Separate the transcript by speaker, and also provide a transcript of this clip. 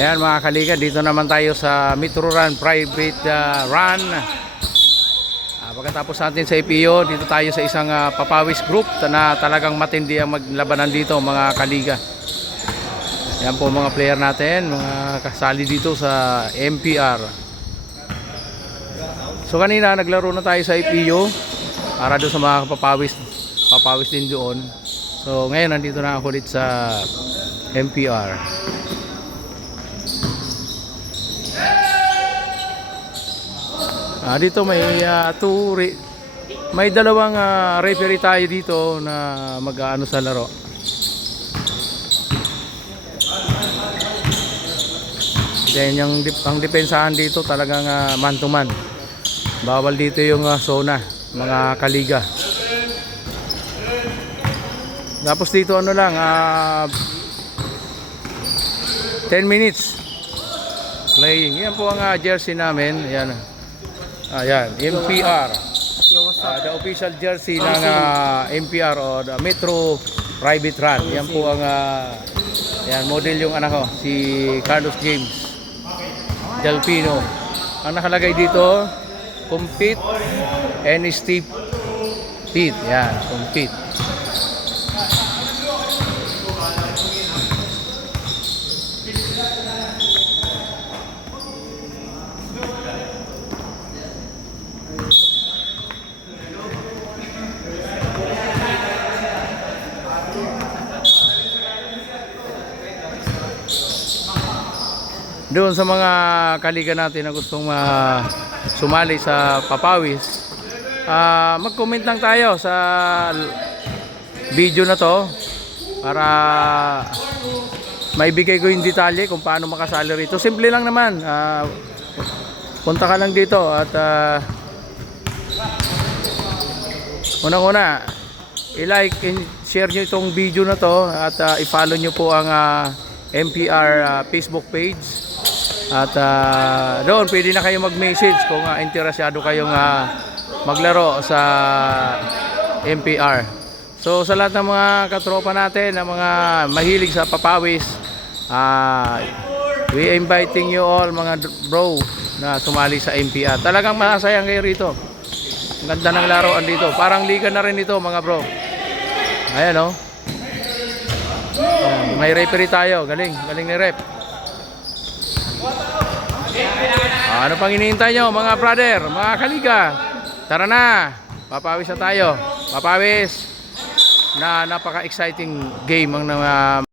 Speaker 1: Ayan mga kaliga, dito naman tayo sa Metro Run Private ah, Run. Ah, pagkatapos natin sa IPO, dito tayo sa isang ah, papawis group na talagang matindi ang maglabanan dito mga kaliga. Yan po mga player natin, mga kasali dito sa MPR. So kanina naglaro na tayo sa IPO para doon sa mga papawis, papawis din doon. So ngayon nandito na ako ulit sa MPR. Ah, dito may ah, two may dalawang ah, referee tayo dito na mag-aano sa laro. Then yung ang depensahan dito talagang ah, man to man. Bawal dito yung ah, zona, mga kaliga. Tapos dito ano lang, ah 10 minutes playing. Yan po ang ah, jersey namin. Yan. Ayan, MPR. Ah, the official jersey ng ah, MPR o the Metro Private Run. Yan po ang ah, yan, model yung anak ko, si Carlos James Delpino. Ang nakalagay dito, compete and steep feet. Yan, compete. Doon sa mga kaliga natin na gustong ah, sumali sa Papawis, ah, mag-comment lang tayo sa video na to para maibigay ko yung detalye kung paano makasali rito. Simple lang naman. ah, punta ka lang dito at ah, unang-una, i-like and share nyo itong video na to at ah, i-follow nyo po ang ah, MPR ah, Facebook page. At ah, doon pwede na kayo mag-message kung uh, interesado kayong ah, maglaro sa MPR. So sa lahat ng mga katropa natin, na mga mahilig sa papawis, ah, we inviting you all mga bro na sumali sa MPR. Talagang masasayang kayo rito. Ang ganda ng laruan dito. Parang liga na rin ito mga bro. Ayan oh. Ayan, may referee tayo. Galing, galing ni rep. Ah, Ano pang hinihintay nyo mga brother, mga kaliga? Tara na, papawis na tayo. Papawis na napaka-exciting game ang uh,